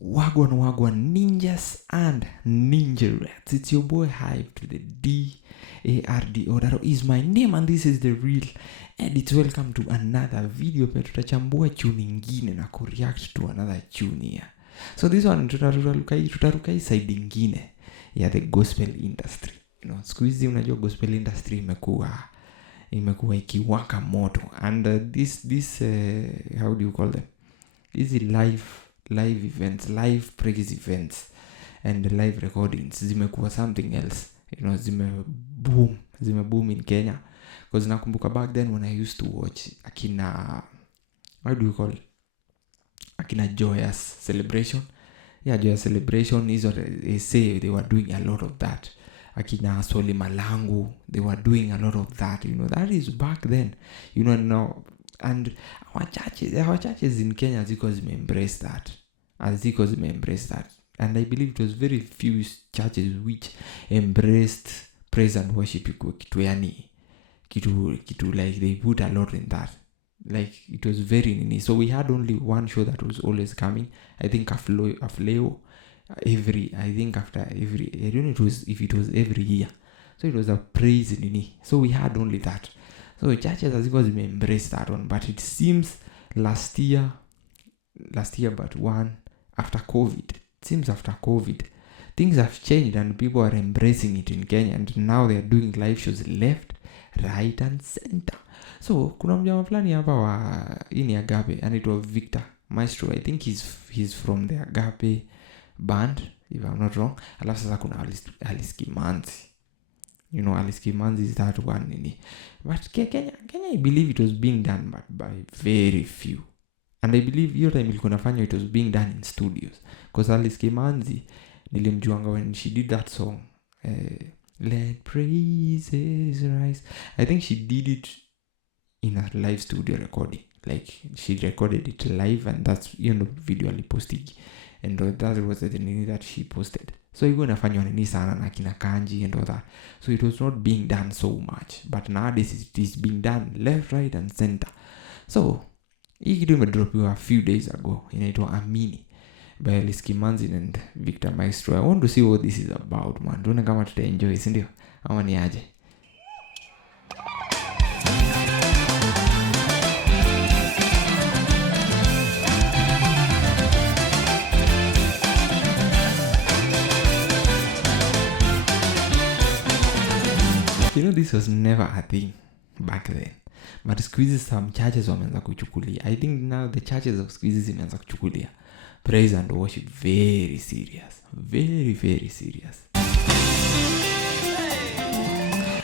Wagwan ninjas and ninja rats. It's your boy Hype to the D-A-R-D-O. That is my name and this is the real edit. Welcome to another video. Tutachambua tune ingine na kureact to another tune here. So this one tutarukai side ingine ya the gospel industry. You know, siku hizi unajua gospel industry imekuwa ikiwaka moto and this how do you call them? These live events, live praise events and live recordings zimekuwa something else. You know, zime boom in Kenya. Because nakumbuka back then when I used to watch akina, how do you call it? Akina Joyous Celebration. Yeah, Joyous Celebration is what they say they were doing a lot of that. Akina Soli Malangu, they were doing a lot of that. You know, that is back then. You know, now and our churches in Kenya embrace that. And I believe it was very few churches which embraced praise and worship kitu like they put a lot in that. Like it was very nini. So we had only one show that was always coming. I think Afleo I don't know if it was every year. So it was a praise nini. So we had only that. So churches embraced that one. But it seems last year but one after COVID. It seems after COVID things have changed and people are embracing it in Kenya, and now they are doing live shows left, right and center. So kuna mjama fulani hapa wa ini Agape and it was Victo Maestro. I think he's from the Agape band if I'm not wrong. Alafu sasa kuna Alice Kimanzi. You know, Alice Kimanzi is that one. But Kenya I believe it was being done by very few. And I believe your time ilikuwa nafanya it was being done in studios. Because Alice Kimanzi nilimjuanga when she did that song. Let praises rise. I think she did it in a live studio recording. Like she recorded it live and that's video posted. And that was the thing that she posted. So you're going to find nini sana na kina kanji and all that. So it was not being done so much. But nowadays it is being done left, right and center. So hii kitu imedropiwa a few days ago. Inaitwa Amini by Alice Kimanzi and Victo Maestro. I want to see what this is about, man. Tuone kama tutaenjoy, si ndio? Ama ni aje? You know, this was never a thing back then. But squeezes some churches wameanza kuchukulia. I think now the churches of squeezes zimeanza kuchukulia praise and worship very serious. Very, very serious.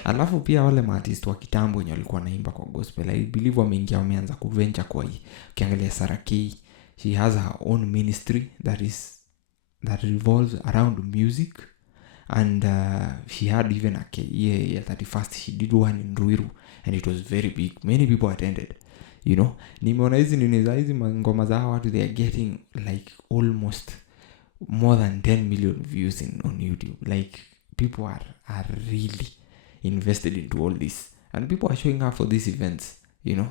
Alafu pia wale maartist wa kitambo wenye walikuwa naimba kwa gospel, I believe wameanza kuventure kwa hii. Ukiangalia Sarah K, she has her own ministry that revolves around music. And she had even a year 31st she did one in Ruiru and it was very big. Many people attended. You know, nimeona hizi ngoma za watu, they are getting like almost more than 10 million views on YouTube. Like people are really invested into all this and people are showing up for these events, you know.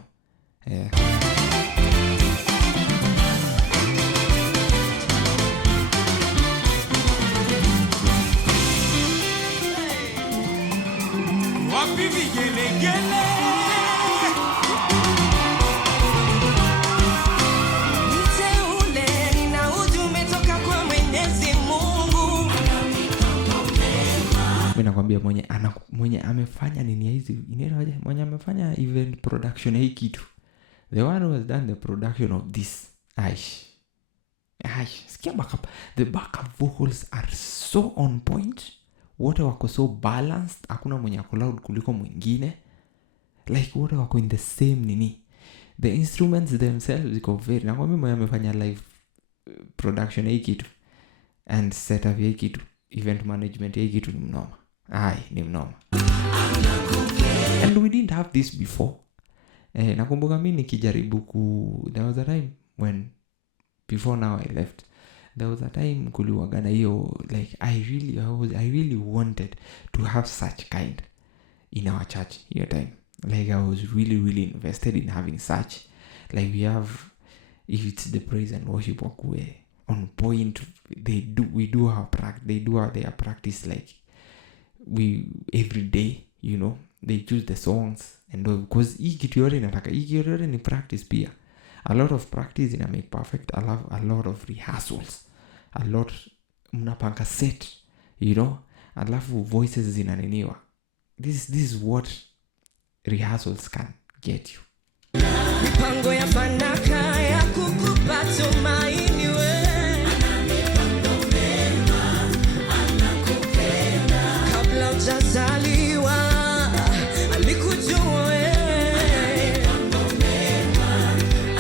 Mimi nakwambia mwenye amefanya nini hizi inaitwaje, mwenye amefanya event production hii kitu, the one who has done the production of this aish sikia backup, the backup vocals are so on point, wote wako so balanced, hakuna mwenye ako loud kuliko mwingine, like wote wako in the same nini, the instruments themselves ziko very, nakwambia mwenye amefanya live production hii kitu and setup hii kitu, event management hii kitu ni mnoma. Ni mnoma. And we didn't have this before. Nakumbuka mimi nikijaribu there was a time when before now I left, there was a time kuliwaga na hiyo like I really wanted to have such kind in our church your time. Like I was really invested in having such, like we have, if it's the praise and worship wakue on point. We do our their practice like we every day, they choose the songs and all, because hii kitu yote ni practice pia. A lot of practice ina make perfect. A lot of rehearsals, a lot mnapanga set, alafu voices zinaniniwa. This is what rehearsals can get you. Mipango ya fanaka ya kukupa tumaini wewe. Mipango mema anakupenda. Kabla hujazaliwa alikujua wewe. Mipango mema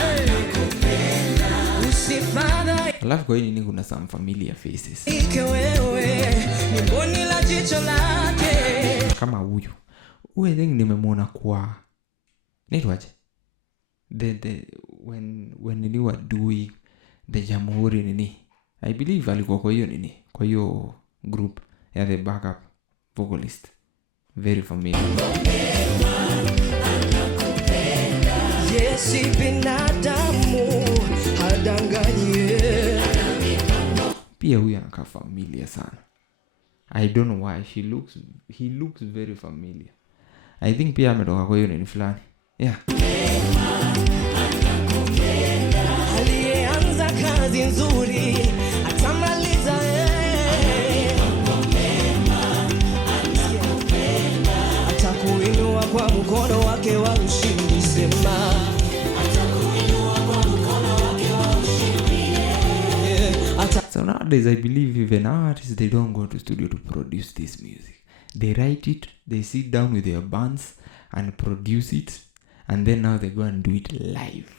anakupenda. Usifadhaike. Alafu kwa nini kuna some familiar faces. Wewe ni mboni la jicho lake. Kama huyu I think nimemwona kwa naitwaje when you were doing the Jamhuri nini, I believe alikuwa kwa hiyo group ya the backup vocalist. Very familiar. Yes, binadamu hadanganye. Pia huyu anakaa familiar sana. I don't know why he looks very familiar. I think pia ametoka kwa hiyo nini fulani. Yeah. Alianza kazi nzuri atamaliza atakuinua kwa mkono wake wa ushindi. Sema atakuinua kwa mkono wake wa ushindi. So nowadays I believe even artists, they don't go to studio to produce this music. They write it, they sit down with their bands and produce it, and then now they go and do it live.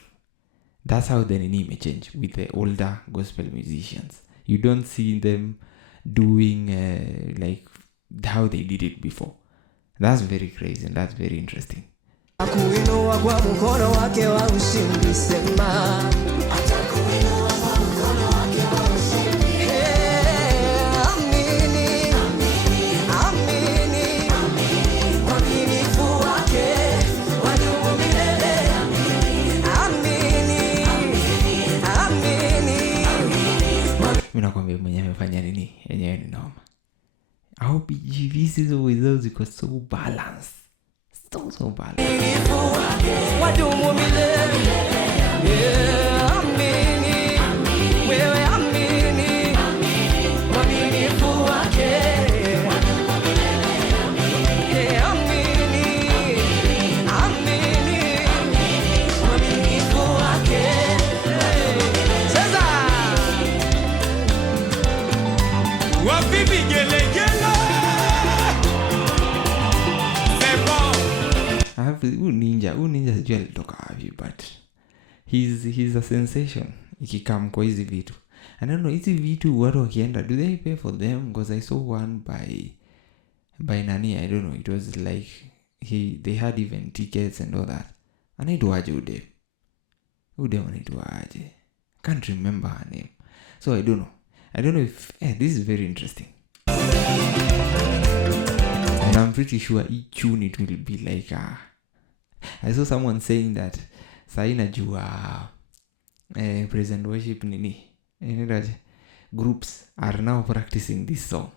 That's how the name may change with the older gospel musicians. You don't see them doing like how they did it before. That's very crazy and that's very interesting. Atakuinua kwa mkono wake wa ushindi. Sema atakuinua kwa mkono wake wa ushindi. Amini, amini, uaminifu wake wadumu milele. Amini, amini. Mimi nakwambia mwenyewe amefanya nini? Yenyewe ni noma. Our BGVs is always because so balanced. So balanced. Wadumu milele. Amini, wewe amini, uaminifu wake. Amini, amini, uaminifu wake. Sasa wavivi gelegele. Huyu ninja sijui alitoka wapi, but he's a sensation ikikam kwa hizi vitu. I don't know, hizi vitu watu wakienda, do they pay for them? Because I saw one by nani, I don't know, it was like they had even tickets and all that. Anaitwaje ude anaitwaje, can't remember her name, so I don't know if this is very interesting. And I'm pretty sure each tune it will be like I saw someone saying that saina jua present worship nini groups are now practicing this song.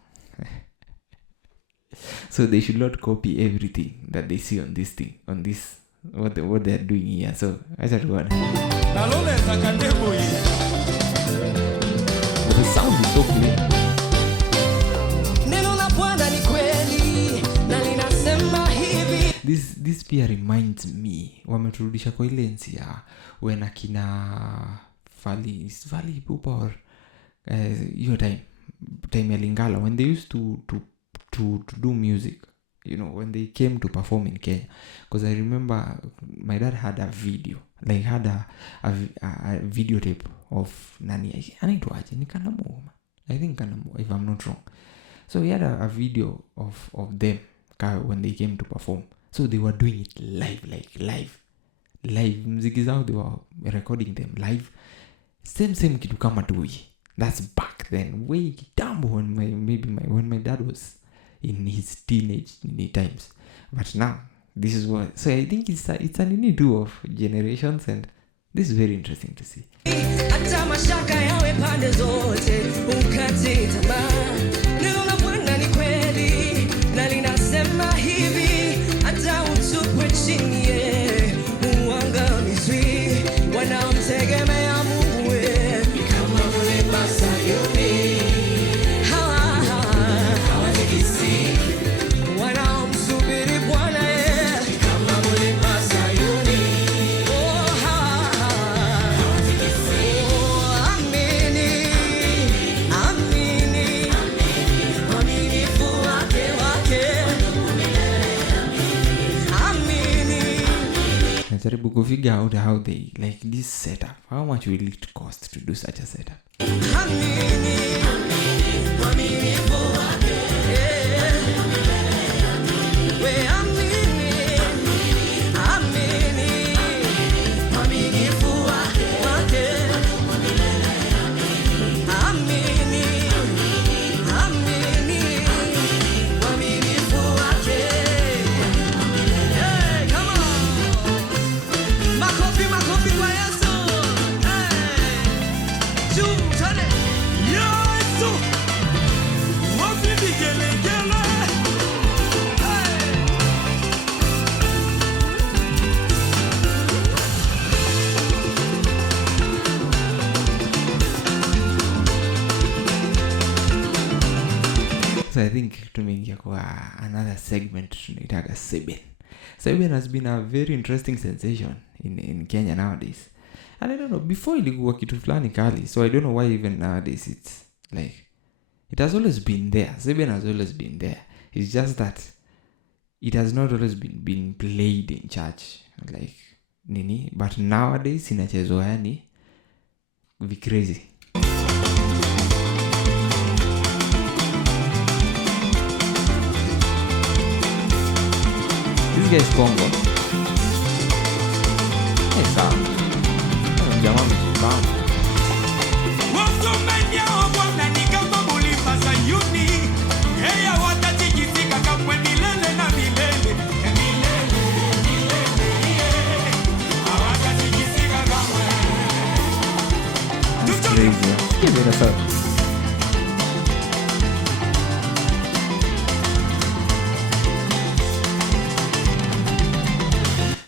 So they should not copy everything that they see on this thing, on this what they're doing here. So I said what the sound is so clean. This pia reminds me, wameturudisha kwa ile enzi ya when akina Fali Pupa or your time ya Lingala, when they used to do music, when they came to perform in Kenya. Because I remember my dad had a video, like had a videotape of nani anaitwaje, ni Kanamo, I think Kanamo, if I'm not wrong. So he had a video of them when they came to perform. So they were doing it live muziki zao, they were recording them live, same kitu kama tui. That's back then, way kitambo, when my dad was in his teenage times. But now this is what, so I think it's a nini too of generations, and this is very interesting to see. figure out how they like this setup. How much will it cost to do such a setup? So I think tumeingia kwa another segment tunaitaga Seben. Seben has been a very interesting sensation in Kenya nowadays. And I don't know, before ilikuwa kitu fulani kali, so I don't know why even nowadays it's like, it has always been there. Seben has always been there. It's just that it has not always been played in church. Like, nini? But nowadays inachezwa yani be crazy. This guy is Congo. Hey, sawa. Jamaa mjibamba. Watumenya obwana ni kama mulima Sayuni. Heya watatikisika kamwe milele na milele. Milele. Hawatatikisika kamwe. That's crazy. Yeah, that's a...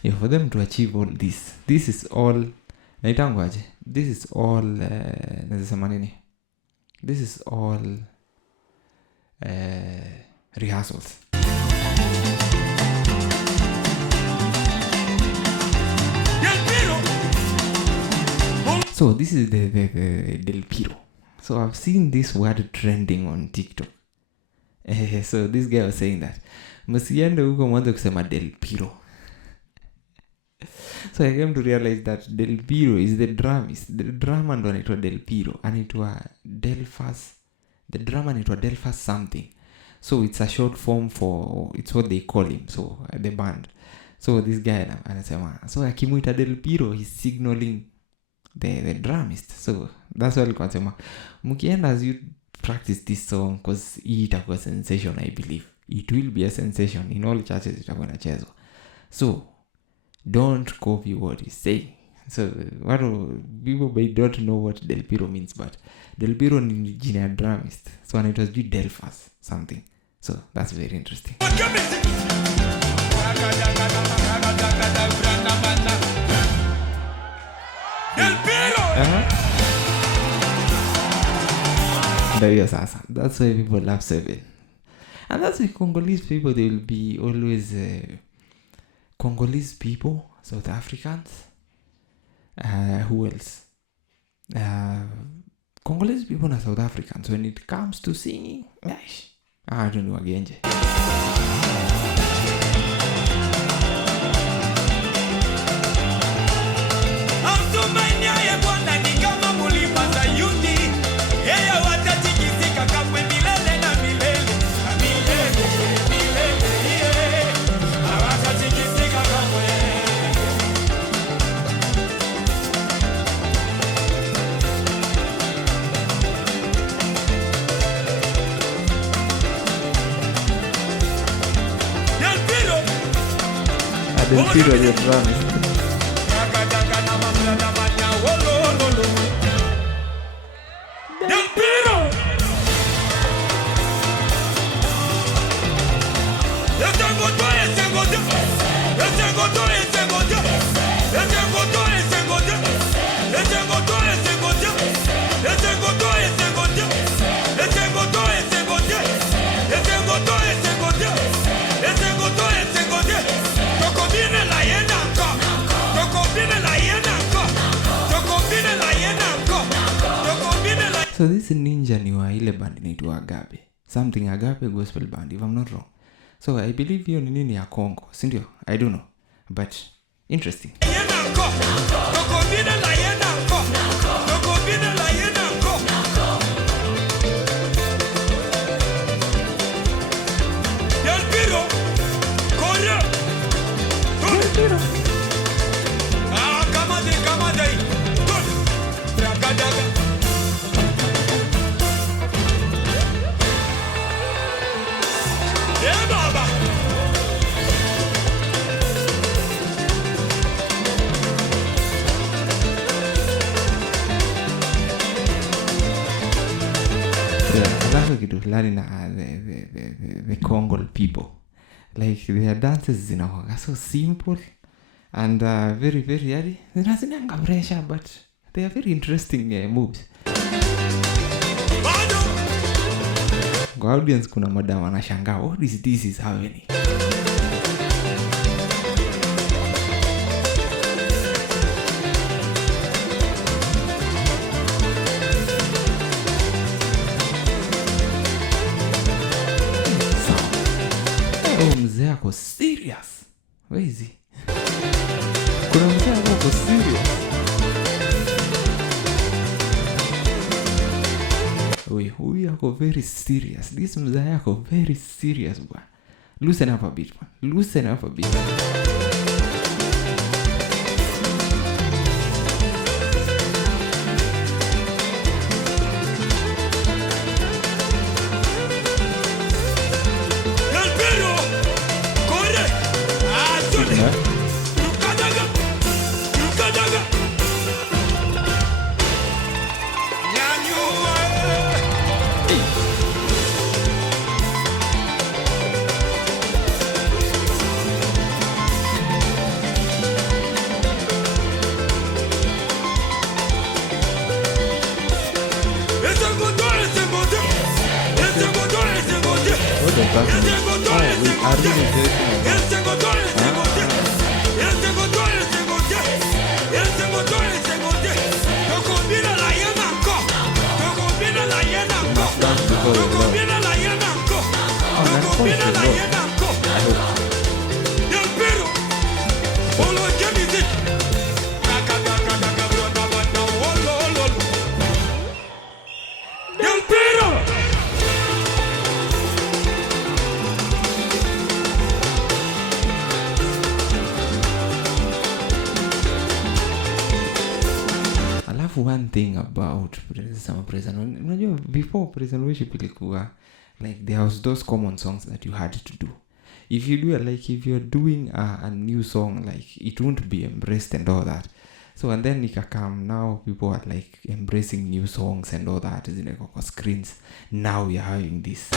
Yeah, for them to achieve all this is all naitangwaje, this is all nazisema nini, this is all rehearsals. So this is the Del Piro. So I've seen this word trending on TikTok. So this guy was saying that msiende huko mwanzo kusema Del Piro. So I came to realize that Del Piro is the drumist. The drummer ndo anaitwa Del Piro. Anaitwa Delphas. The drummer anaitwa Delphas something. So it's a short form for, it's what they call him. So the band. So this guy anasema, so akimuita Del Piro, he's signaling the drumist. So that's what alikuwa anasema. Mkienda as you practice this song, because hii itakuwa sensation, I believe. It will be a sensation. In all churches itakuwa inachezwa. So don't copy what he's saying. So what people may don't know what Del Piro means, but Del Piro ni jina drumist. So and it was due Delphas something. So that's very interesting. Del Piro. That's why people love Seven. And that's why Congolese people, they will be always Congolese people, South Africans, who else? Congolese people and South Africans. When it comes to singing, I don't know again. Del Piro is a drumist. Del Piro. So this ninja ni wa ile band inaitwa Agape. Something Agape gospel band, if I'm not wrong. So I believe hiyo ni nini ya Congo, si ndio? I don't know. But interesting. The Congol people, like their dances zinakuwa so simple and very very zinazinanga pressure, but they are very interesting moves. Kwa audience kuna madam anashangaa, what is this is happening? Mzee ako serious. Where is he? Kuna mzee ako serious. Huyu ako very serious. This mzee ako very serious bwana. Loosen up a bit man. Loosen up a bit. One thing about prison, before prison worship ilikuwa like there was those common songs that you had to do. If you do like if you're doing a new song, like it won't be embraced and all that. So and then nikakam, now people are like embracing new songs and all that, is like on screens. Now we are having this.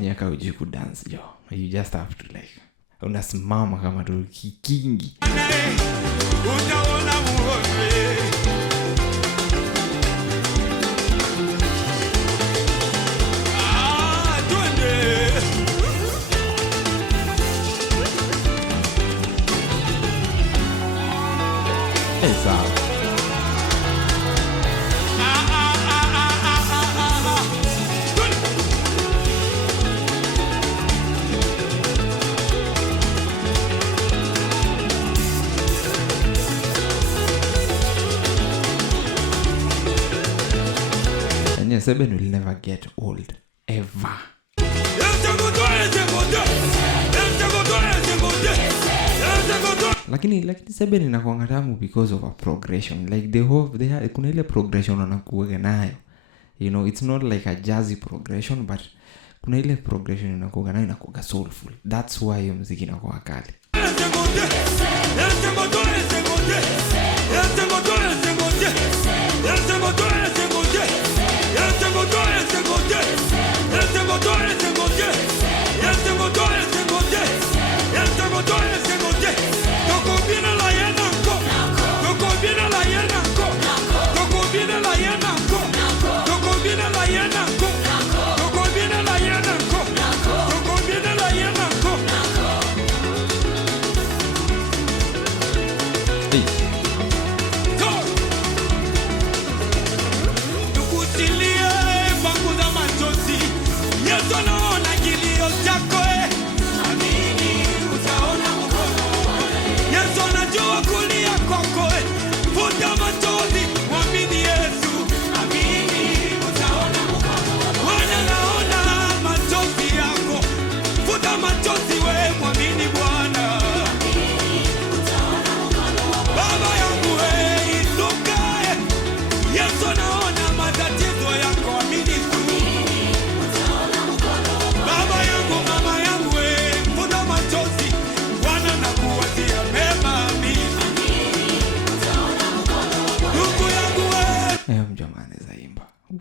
Nyaka ujiku dance jo. You just have to like unasimama kama tu kikingi. Sawa. Seven will never get old ever. Lakini Seven inakuanga tamu because of a progression. Like kuna ile progression wanakuweka nayo. You know, it's not like a jazzy progression, but kuna ile progression inakuweka nayo inakuwa soulful. That's why hiyo muziki inakuwa kali.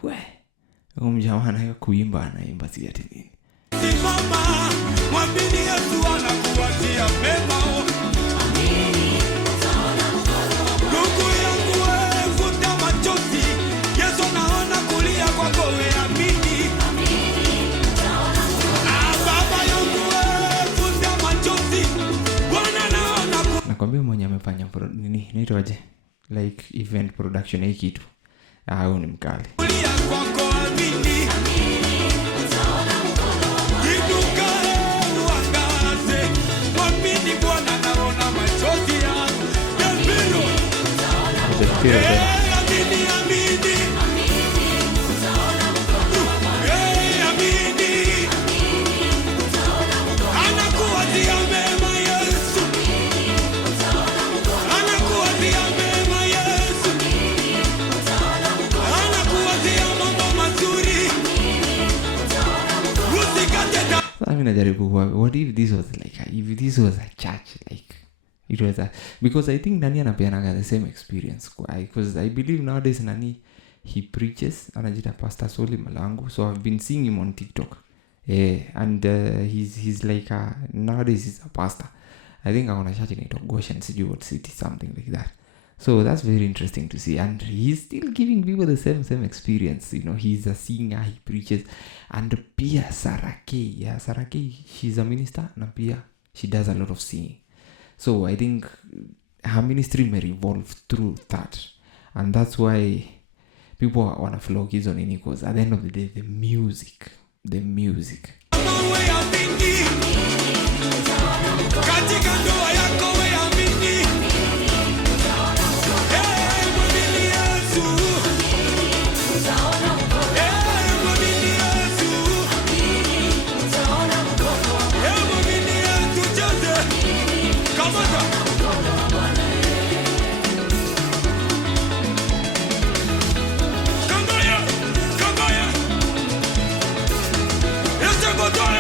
we mjamaa anayo kuimba anaimba si ati nini. Simama, mwamini Yesu anakupatia mema. Amini, utaona mkono wake. Ndugu yangu wewe, futa machozi. Yesu anaona kulia kwako, wewe amini. Amini, utaona mkono. Baba yangu wewe, futa machozi. Bwana anaona. Nakwambia mwenye amefanya nini inaitwaje, like event production hii kitu au ni mkali. Kulia kwako amini. Amini, utaona mkono wake. Inuka uangaze. Mwamini Bwana anaona machozi yako. Yambiro. Utaona mkono wake. Amini, amini. Amini, utaona mkono wake. Amini. Amini, utaona mkono wake. Anakuwazia mema Yesu. Amini, utaona mkono wake. Anakuwazia mema Yesu. Amini, utaona mkono wake. Anakuwazia mambo mazuri. Amini, utaona mkono wake. Usikate tamaa. I mean, what if this was a church, like it was a, because I think Nani anapeanaga the same experience, because I believe nowadays Nani, he preaches, anajita Pastor Soli Malangu, so I've been seeing him on TikTok, and he's like nowadays he's a pastor. I think I'm gonna church in Goshen City, something like that. So that's very interesting to see, and he's still giving people the same experience. You know, he's a singer, he preaches, and Pia Sarake, she's a minister, and Pia, she does a lot of singing. So I think her ministry may revolve through that, and that's why people wanna flock his on ini, because at the end of the day, the music. Wewe amini. Katika ndoa yako wewe amini. Mwamini Yesu. Mwamini Yesu. Mwamini Yesu chote. Kamata. Kangaya. Ese bote.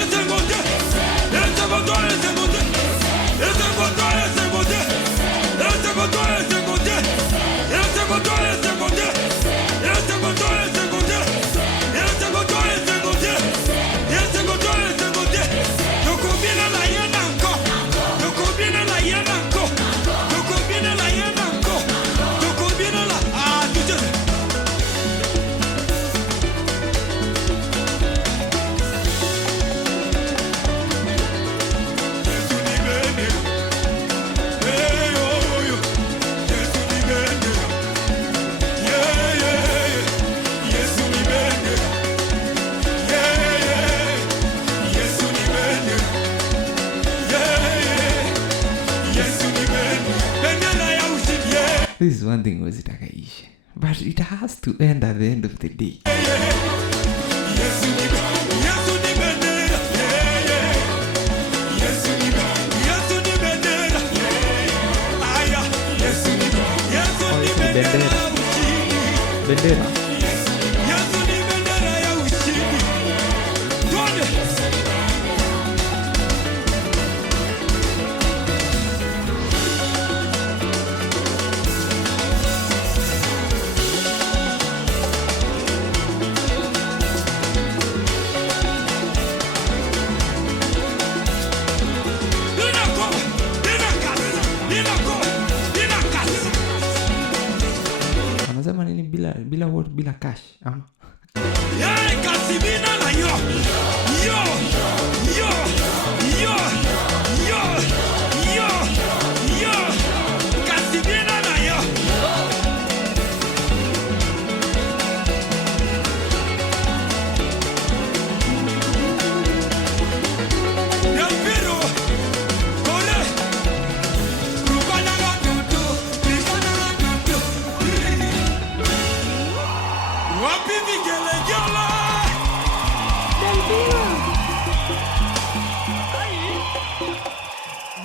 This is one thing was itakaisha, but it has to end at the end of the day. Bendera. Anasema nini bila cash ama? Kasibina na yo. Kasibina na yo. Yambiro. Kore. Rubana ga tutu. Wapi vigelegele?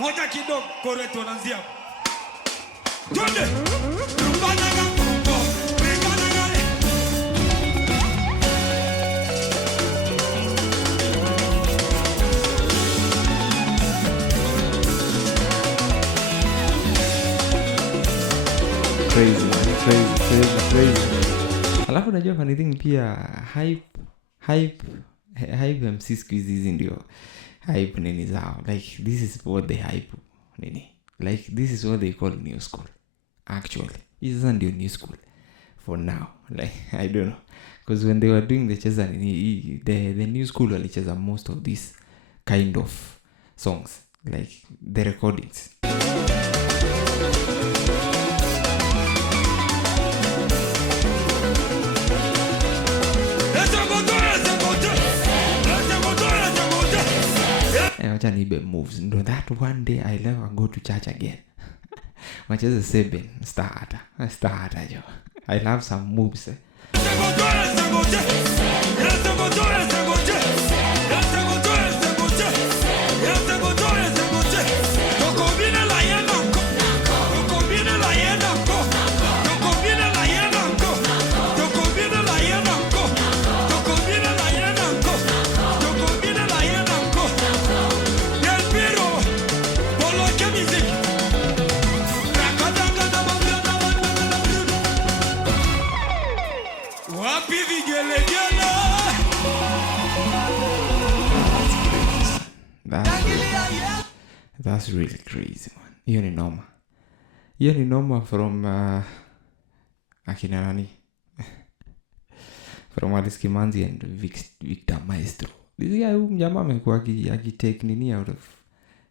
Moja kidogo kore tuanzia hapo. Twende. Rubana ga tutu. Pigana gale. Crazy. Alafu najua funny thing pia hype MC squeeze hizi ndio hype nini zao. Like this is what they hype nini. Like this is what they call new school. Actually, this isn't new school for now. Like I don't know. Because when they were doing the cheza nini, the new school walicheza most of these kind of songs. Like the recordings. Wacha nibe moves. No, that one day I'll never go to church again. Wacheze 7 starter jo. I love some moves. That's really crazy, man. Hiyo ni noma from akina nani? From Alice Kimanzi and Victo Maestro. This guy mjamaa amekuwa akitake nini out of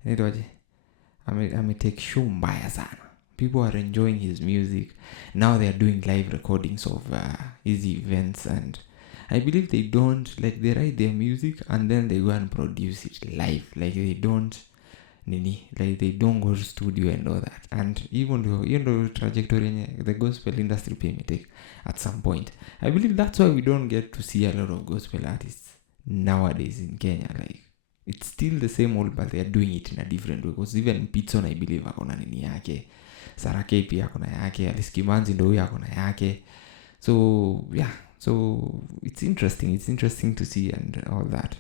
nitoje? Take show mbaya sana. People are enjoying his music. Now they are doing live recordings of his events, and I believe they don't, like, they write their music and then they go and produce it live. Like they don't they don't go to studio and all that. And even though trajectory the gospel industry may take at some point, I believe that's why we don't get to see a lot of gospel artists nowadays in Kenya. Like it's still the same old, but they are doing it in a different way. Because even Pitson, I believe, akona nini yake, Sarake pia akona yake, Alice Kimanzi ndo huyo akona yake. So yeah, so it's interesting to see and all that.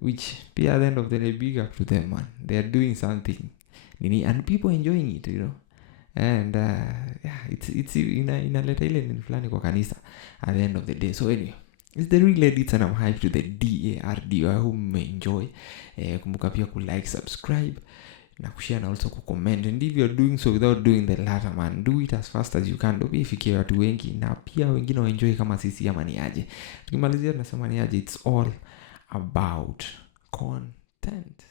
Which pia at the end of the day, big up to them, man. They are doing something nini, and people enjoying it, you know. And yeah, it's inaleta ile nini fulani kwa kanisa at the end of the day. So anyway, it's the real edits and I'm hyped to the DARD. I hope you may enjoy. Kumbuka pia ku like, subscribe na kushare na also ku comment. And if you're doing so without doing the latter, man, do it as fast as you can. Don't be ifikie watu wengi na pia wengine waenjoy kama sisi ama ni aje. Tukimalizia tunasema ni aje, it's all about content.